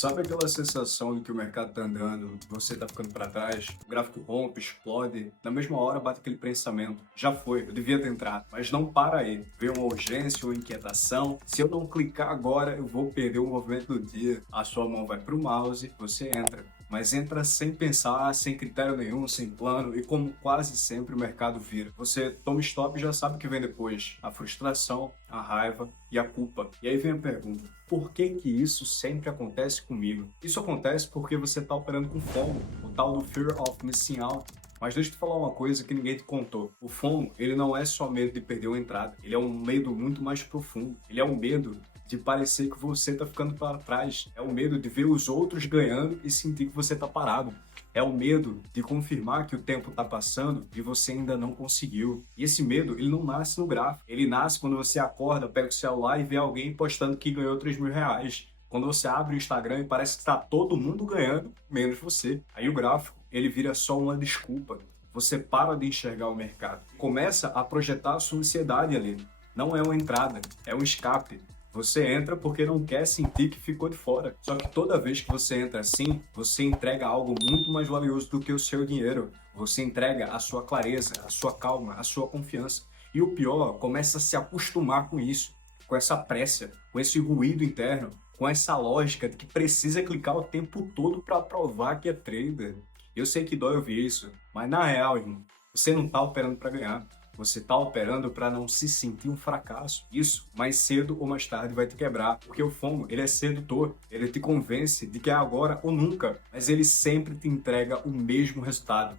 Sabe aquela sensação de que o mercado tá andando, você tá ficando para trás, o gráfico rompe, explode, na mesma hora bate aquele pensamento, já foi, eu devia ter entrado, mas não para aí, vem uma urgência ou inquietação, se eu não clicar agora eu vou perder o movimento do dia, a sua mão vai pro mouse, você entra. Mas entra sem pensar, sem critério nenhum, sem plano e como quase sempre o mercado vira. Você toma stop e já sabe o que vem depois. A frustração, a raiva e a culpa. E aí vem a pergunta, por que que isso sempre acontece comigo? Isso acontece porque você está operando com FOMO, o tal do Fear of Missing Out. Mas deixa eu te falar uma coisa que ninguém te contou. O FOMO, ele não é só medo de perder uma entrada. Ele é um medo muito mais profundo. Ele é um medo de parecer que você está ficando para trás. É o medo de ver os outros ganhando e sentir que você está parado. É o medo de confirmar que o tempo está passando e você ainda não conseguiu. E esse medo, ele não nasce no gráfico. Ele nasce quando você acorda, pega o celular e vê alguém postando que ganhou R$ 3.000. Quando você abre o Instagram e parece que está todo mundo ganhando, menos você. Aí o gráfico, ele vira só uma desculpa. Você para de enxergar o mercado. Começa a projetar a sua ansiedade ali. Não é uma entrada, é um escape. Você entra porque não quer sentir que ficou de fora. Só que toda vez que você entra assim, você entrega algo muito mais valioso do que o seu dinheiro. Você entrega a sua clareza, a sua calma, a sua confiança. E o pior, começa a se acostumar com isso, com essa pressa, com esse ruído interno, com essa lógica de que precisa clicar o tempo todo para provar que é trader. Eu sei que dói ouvir isso, mas na real, irmão, você não está operando para ganhar. Você está operando para não se sentir um fracasso. Isso, mais cedo ou mais tarde, vai te quebrar. Porque o FOMO, ele é sedutor. Ele te convence de que é agora ou nunca. Mas ele sempre te entrega o mesmo resultado.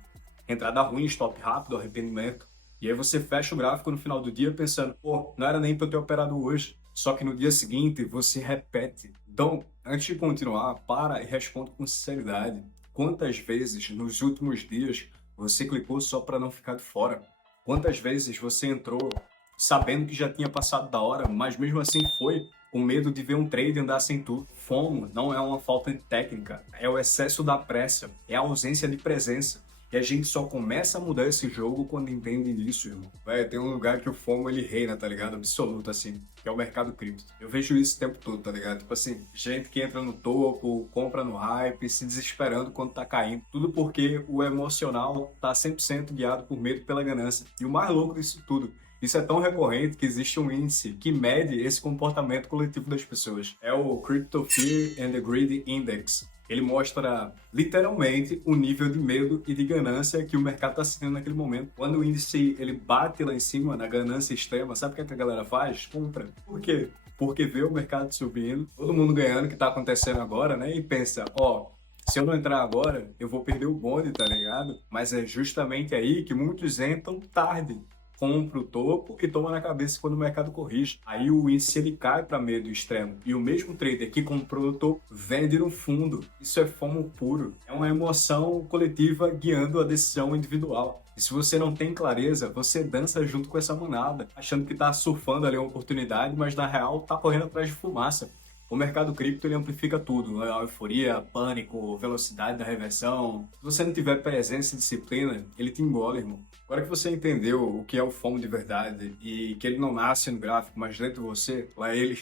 Entrada ruim, stop rápido, arrependimento. E aí você fecha o gráfico no final do dia pensando, pô, não era nem para eu ter operado hoje. Só que no dia seguinte, você repete. Então, antes de continuar, para e responda com sinceridade. Quantas vezes, nos últimos dias, você clicou só para não ficar de fora? Quantas vezes você entrou sabendo que já tinha passado da hora, mas mesmo assim foi com medo de ver um trade andar sem tu? FOMO não é uma falta de técnica, é o excesso da pressa, é a ausência de presença. E a gente só começa a mudar esse jogo quando entende isso, irmão. Véi, tem um lugar que o FOMO ele reina, tá ligado? Absoluto, assim, que é o mercado cripto. Eu vejo isso o tempo todo, tá ligado? Tipo assim, gente que entra no topo, compra no hype, se desesperando quando tá caindo. Tudo porque o emocional tá 100% guiado por medo e pela ganância. E o mais louco disso tudo, isso é tão recorrente que existe um índice que mede esse comportamento coletivo das pessoas. É o Crypto Fear and the Greed Index. Ele mostra literalmente o nível de medo e de ganância que o mercado está sentindo naquele momento. Quando o índice ele bate lá em cima, na ganância extrema, sabe o que a galera faz? Compra. Por quê? Porque vê o mercado subindo, todo mundo ganhando o que está acontecendo agora, né? E pensa, ó, se eu não entrar agora, eu vou perder o bonde, tá ligado? Mas é justamente aí que muitos entram tarde. Compra o topo e toma na cabeça quando o mercado corrige. Aí o índice ele cai para medo extremo. E o mesmo trader que comprou o topo vende no fundo. Isso é FOMO puro. É uma emoção coletiva guiando a decisão individual. E se você não tem clareza, você dança junto com essa manada, achando que está surfando ali uma oportunidade, mas na real está correndo atrás de fumaça. O mercado cripto ele amplifica tudo, né? A euforia, pânico, velocidade da reversão. Se você não tiver presença e disciplina, ele te engole, irmão. Agora que você entendeu o que é o FOMO de verdade e que ele não nasce no gráfico, mas dentro de você, lá ele,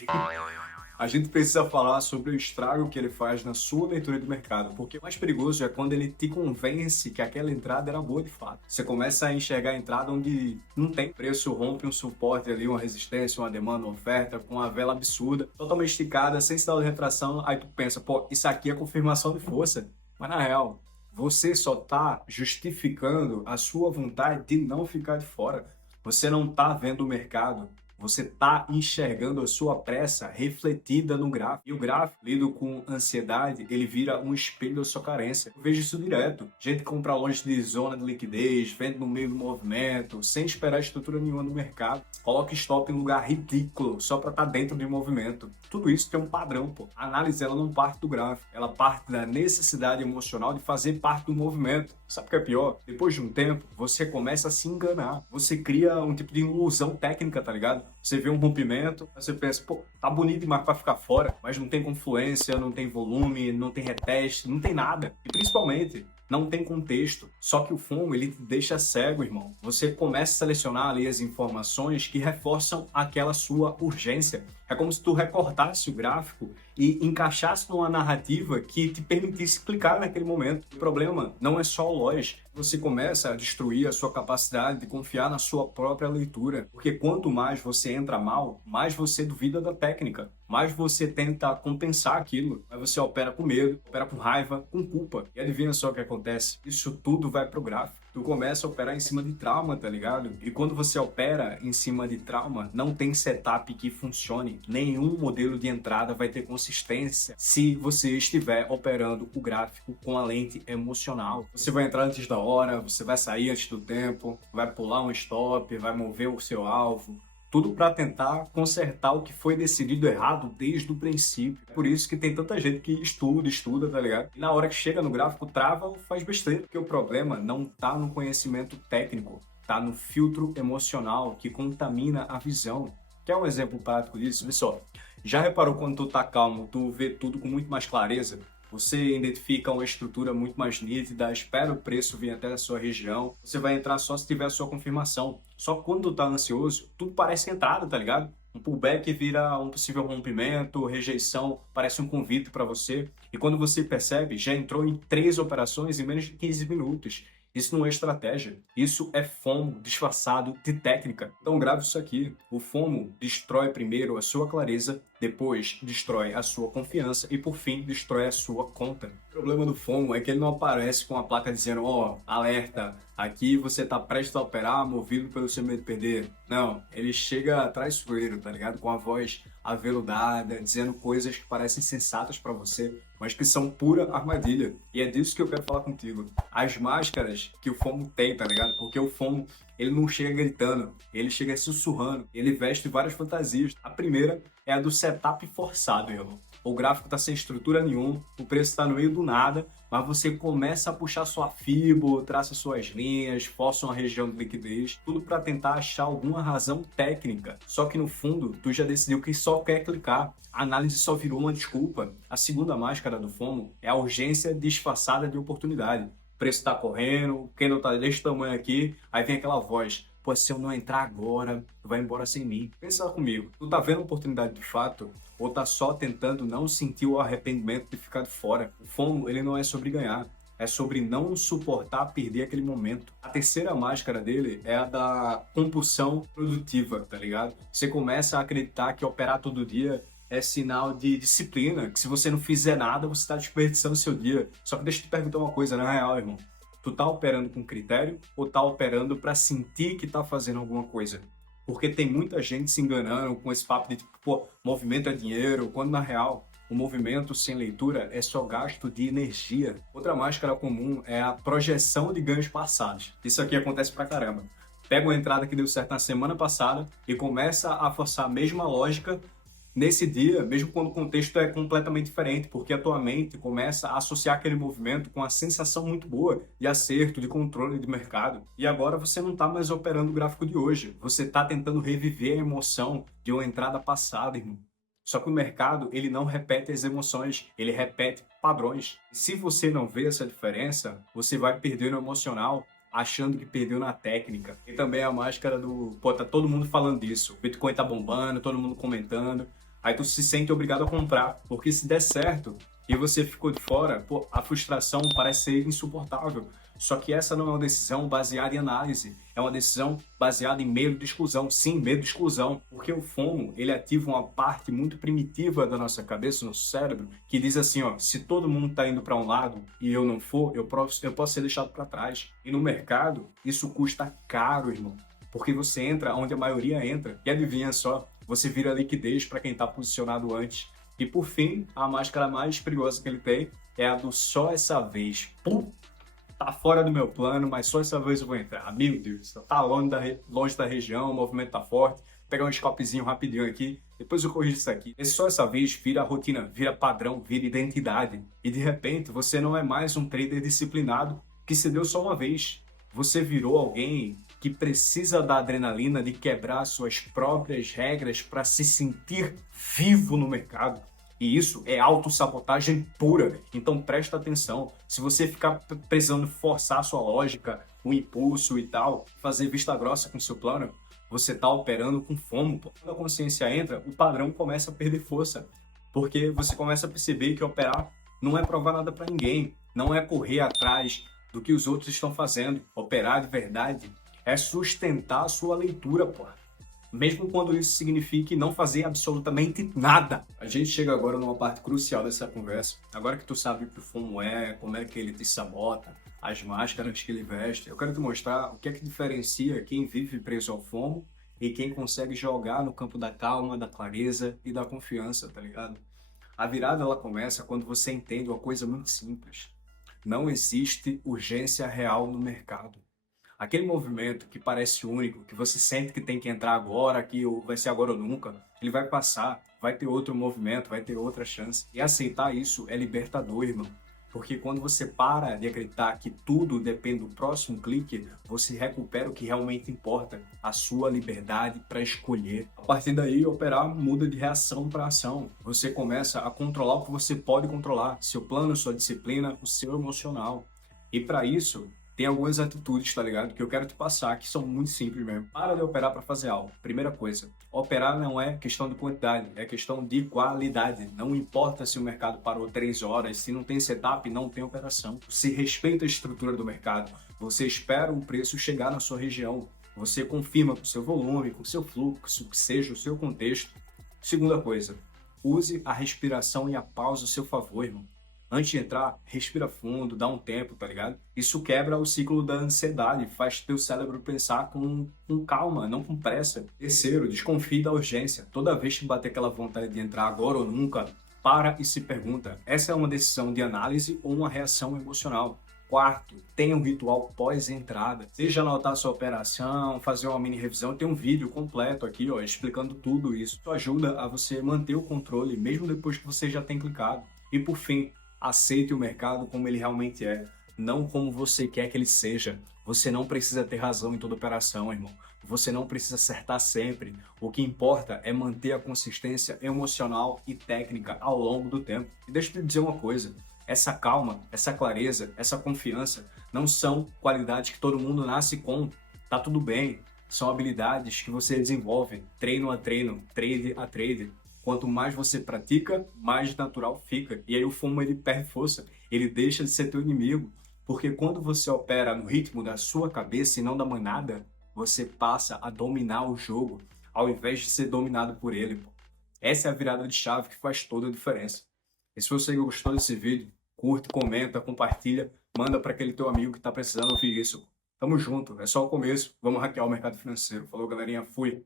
a gente precisa falar sobre o estrago que ele faz na sua leitura do mercado, porque o mais perigoso é quando ele te convence que aquela entrada era boa de fato. Você começa a enxergar a entrada onde não tem preço, rompe um suporte ali, uma resistência, uma demanda, uma oferta, com uma vela absurda, totalmente esticada, sem sinal de retração, aí tu pensa, pô, isso aqui é confirmação de força. Mas na real, você só está justificando a sua vontade de não ficar de fora. Você não está vendo o mercado. Você está enxergando a sua pressa refletida no gráfico. E o gráfico, lido com ansiedade, ele vira um espelho da sua carência. Eu vejo isso direto. Gente compra longe de zona de liquidez, vende no meio do movimento, sem esperar estrutura nenhuma no mercado. Coloca stop em lugar ridículo, só para estar dentro do movimento. Tudo isso tem um padrão, pô. A análise, ela não parte do gráfico. Ela parte da necessidade emocional de fazer parte do movimento. Sabe o que é pior? Depois de um tempo, você começa a se enganar. Você cria um tipo de ilusão técnica, tá ligado? Você vê um rompimento, você pensa, pô, tá bonito demais pra ficar fora, mas não tem confluência, não tem volume, não tem reteste, não tem nada. E principalmente, não tem contexto. Só que o FOMO, ele te deixa cego, irmão. Você começa a selecionar ali as informações que reforçam aquela sua urgência, É como se tu recortasse o gráfico e encaixasse numa narrativa que te permitisse clicar naquele momento. O problema não é só o loja. Você começa a destruir a sua capacidade de confiar na sua própria leitura. Porque quanto mais você entra mal, mais você duvida da técnica. Mais você tenta compensar aquilo. Mas você opera com medo, opera com raiva, com culpa. E adivinha só o que acontece? Isso tudo vai pro gráfico. Tu começa a operar em cima de trauma, tá ligado? E quando você opera em cima de trauma, não tem setup que funcione. Nenhum modelo de entrada vai ter consistência se você estiver operando o gráfico com a lente emocional. Você vai entrar antes da hora, você vai sair antes do tempo, vai pular um stop, vai mover o seu alvo. Tudo para tentar consertar o que foi decidido errado desde o princípio. Por isso que tem tanta gente que estuda, tá ligado? E na hora que chega no gráfico, trava ou faz besteira. Porque o problema não tá no conhecimento técnico, tá no filtro emocional que contamina a visão. Quer um exemplo prático disso? Vê só. Já reparou quando tu tá calmo, tu vê tudo com muito mais clareza? Você identifica uma estrutura muito mais nítida, espera o preço vir até a sua região. Você vai entrar só se tiver a sua confirmação. Só que quando tu tá ansioso, tudo parece entrada, tá ligado? Um pullback vira um possível rompimento, rejeição parece um convite para você. E quando você percebe, já entrou em 3 operações em menos de 15 minutos. Isso não é estratégia, isso é FOMO disfarçado de técnica. Então grave isso aqui. O FOMO destrói primeiro a sua clareza, depois destrói a sua confiança e por fim destrói a sua conta. O problema do FOMO é que ele não aparece com a placa dizendo, ó, alerta, aqui você tá prestes a operar movido pelo seu medo de perder. Não, ele chega traiçoeiro, tá ligado? Com a voz aveludada, dizendo coisas que parecem sensatas para você, mas que são pura armadilha. E é disso que eu quero falar contigo. As máscaras que o FOMO tem, tá ligado? Porque o FOMO, ele não chega gritando, ele chega sussurrando, ele veste várias fantasias. A primeira é a do setup forçado, irmão. O gráfico tá sem estrutura nenhuma, o preço tá no meio do nada, mas você começa a puxar sua FIBO, traça suas linhas, força uma região de liquidez, tudo para tentar achar alguma razão técnica. Só que no fundo, tu já decidiu que só quer clicar. A análise só virou uma desculpa. A segunda máscara do FOMO é a urgência disfarçada de oportunidade. O preço tá correndo, o candle tá desse tamanho aqui, aí vem aquela voz. Pô, se eu não entrar agora, tu vai embora sem mim. Pensa comigo, tu tá vendo a oportunidade de fato? Ou tá só tentando não sentir o arrependimento de ficar de fora? O FOMO, ele não é sobre ganhar, é sobre não suportar perder aquele momento. A terceira máscara dele é a da compulsão produtiva, tá ligado? Você começa a acreditar que operar todo dia é sinal de disciplina, que se você não fizer nada, você tá desperdiçando seu dia. Só que deixa eu te perguntar uma coisa, na real, irmão. Tu tá operando com critério ou tá operando para sentir que tá fazendo alguma coisa? Porque tem muita gente se enganando com esse papo de tipo, pô, movimento é dinheiro, quando na real o movimento sem leitura é só gasto de energia. Outra máscara comum é a projeção de ganhos passados. Isso aqui acontece pra caramba. Pega uma entrada que deu certo na semana passada e começa a forçar a mesma lógica nesse dia, mesmo quando o contexto é completamente diferente, porque a tua mente começa a associar aquele movimento com a sensação muito boa de acerto, de controle de mercado. E agora você não está mais operando o gráfico de hoje, você está tentando reviver a emoção de uma entrada passada, irmão. Só que o mercado, ele não repete as emoções, ele repete padrões. E se você não vê essa diferença, você vai perder no emocional, achando que perdeu na técnica. E também a máscara do, pô, tá todo mundo falando disso, o Bitcoin tá bombando, todo mundo comentando. Aí tu se sente obrigado a comprar, porque se der certo e você ficou de fora, pô, a frustração parece ser insuportável. Só que essa não é uma decisão baseada em análise, é uma decisão baseada em medo de exclusão. Sim, medo de exclusão, porque o FOMO, ele ativa uma parte muito primitiva da nossa cabeça, do nosso cérebro, que diz assim, ó, se todo mundo tá indo para um lado e eu não for, eu posso ser deixado para trás. E no mercado, isso custa caro, irmão, porque você entra onde a maioria entra. E adivinha só, você vira liquidez para quem está posicionado antes. E por fim, a máscara mais perigosa que ele tem é a do só essa vez. Pum, tá fora do meu plano, mas só essa vez eu vou entrar. Meu Deus, tá longe da região, o movimento tá forte. Vou pegar um scopezinho rapidinho aqui, depois eu corrijo isso aqui. Esse só essa vez vira rotina, vira padrão, vira identidade. E de repente você não é mais um trader disciplinado que se deu só uma vez. Você virou alguém que precisa da adrenalina de quebrar suas próprias regras para se sentir vivo no mercado. E isso é autossabotagem pura. Então presta atenção. Se você ficar precisando forçar a sua lógica, o impulso e tal, fazer vista grossa com o seu plano, você tá operando com FOMO, pô. Quando a consciência entra, o padrão começa a perder força, porque você começa a perceber que operar não é provar nada para ninguém, não é correr atrás do que os outros estão fazendo. Operar de verdade é sustentar a sua leitura, pô. Mesmo quando isso signifique não fazer absolutamente nada. A gente chega agora numa parte crucial dessa conversa. Agora que tu sabe o que o FOMO é, como é que ele te sabota, as máscaras que ele veste, eu quero te mostrar o que é que diferencia quem vive preso ao FOMO e quem consegue jogar no campo da calma, da clareza e da confiança, tá ligado? A virada ela começa quando você entende uma coisa muito simples. Não existe urgência real no mercado. Aquele movimento que parece único, que você sente que tem que entrar agora, que vai ser agora ou nunca, ele vai passar, vai ter outro movimento, vai ter outra chance. E aceitar isso é libertador, irmão. Porque quando você para de acreditar que tudo depende do próximo clique, você recupera o que realmente importa, a sua liberdade para escolher. A partir daí, operar muda de reação para ação. Você começa a controlar o que você pode controlar, seu plano, sua disciplina, o seu emocional. E para isso, tem algumas atitudes, tá ligado? Que eu quero te passar, que são muito simples mesmo. Para de operar para fazer algo. Primeira coisa, operar não é questão de quantidade, é questão de qualidade. Não importa se o mercado parou 3 horas, se não tem setup, não tem operação. Você respeita a estrutura do mercado, você espera o preço chegar na sua região, você confirma com o seu volume, com o seu fluxo, que seja o seu contexto. Segunda coisa, use a respiração e a pausa a seu favor, irmão. Antes de entrar, respira fundo, dá um tempo, tá ligado? Isso quebra o ciclo da ansiedade, faz teu cérebro pensar com calma, não com pressa. Terceiro, desconfie da urgência. Toda vez que bater aquela vontade de entrar agora ou nunca, para e se pergunta, essa é uma decisão de análise ou uma reação emocional? Quarto, tenha um ritual pós-entrada. Seja anotar sua operação, fazer uma mini revisão, tem um vídeo completo aqui, ó, explicando tudo isso. Isso ajuda a você manter o controle, mesmo depois que você já tem clicado. E por fim, aceite o mercado como ele realmente é, não como você quer que ele seja. Você não precisa ter razão em toda operação, irmão. Você não precisa acertar sempre. O que importa é manter a consistência emocional e técnica ao longo do tempo. E deixa eu te dizer uma coisa, essa calma, essa clareza, essa confiança não são qualidades que todo mundo nasce com. Tá tudo bem. São habilidades que você desenvolve treino a treino, trade a trade. Quanto mais você pratica, mais natural fica. E aí o FOMO ele perde força, ele deixa de ser teu inimigo. Porque quando você opera no ritmo da sua cabeça e não da manada, você passa a dominar o jogo, ao invés de ser dominado por ele. Pô. Essa é a virada de chave que faz toda a diferença. E se você gostou desse vídeo, curte, comenta, compartilha, manda para aquele teu amigo que está precisando ouvir isso. Tamo junto, é só o começo. Vamos hackear o mercado financeiro. Falou, galerinha, fui!